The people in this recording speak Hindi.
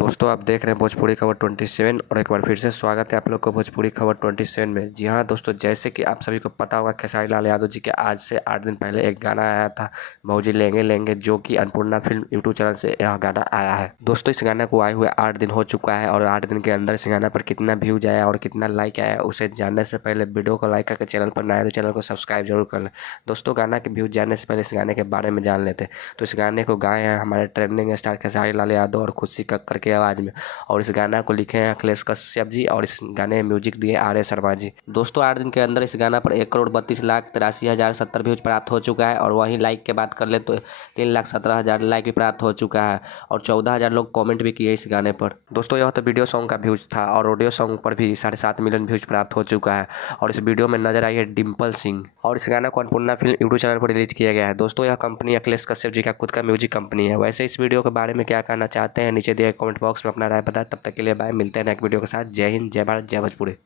दोस्तों आप देख रहे हैं भोजपुरी खबर 27 और एक बार फिर से स्वागत है आप लोग को भोजपुरी खबर 27 में। जी हाँ दोस्तों, जैसे कि आप सभी को पता होगा खेसारी लाल यादव जी के आज से 8 दिन पहले एक गाना आया था मौजी लेंगे लेंगे, जो कि अन्नपूर्णा फिल्म यूट्यूब चैनल से यह गाना आया है। दोस्तों इस गाने को आए हुए 8 दिन हो चुका है और 8 दिन के अंदर इस गाना पर कितना व्यूज आया और कितना लाइक आया उसे जानने से पहले वीडियो को लाइक करके चैनल पर नया है तो चैनल को सब्सक्राइब जरूर कर लें। दोस्तों गाना के व्यूज जानने से पहले इस गाने के बारे में जान लेते हैं। तो इस गाने को गाए हैं हमारे ट्रेंडिंग स्टार खेसारी लाल यादव और खुशी कक्कर की आवाज़ में, और इस गाना को लिखे हैं अखिलेश कश्यप जी और इस गाने में म्यूजिक दिए आर शर्मा जी। दोस्तों 8 दिन के अंदर इस गाना पर 1,32,83,070 व्यूज प्राप्त हो चुका है और वहीं लाइक की बात कर ले तो 3,17,000 लाइक भी प्राप्त हो चुका है और 14,000 लोग कमेंट भी किए इस गाने पर। दोस्तों यह तो वीडियो सॉन्ग का व्यूज था और ऑडियो सॉन्ग पर भी 7.5 मिलियन व्यूज प्राप्त हो चुका है और इस वीडियो में नजर आई है डिम्पल सिंह और इस गाना को अन्नपूर्णा फिल्म यूट्यूब चैनल पर रिलीज किया गया है। दोस्तों यह कंपनी अखिलेश कश्यप जी का खुद का म्यूजिक कंपनी है। वैसे इस वीडियो के बारे में क्या कहना चाहते हैं नीचे दिए कमेंट बॉक्स में अपना राय बताएं। तब तक के लिए बाय, मिलते हैं नेक्स्ट वीडियो के साथ। जय हिंद, जय भारत, जय भोजपुरी।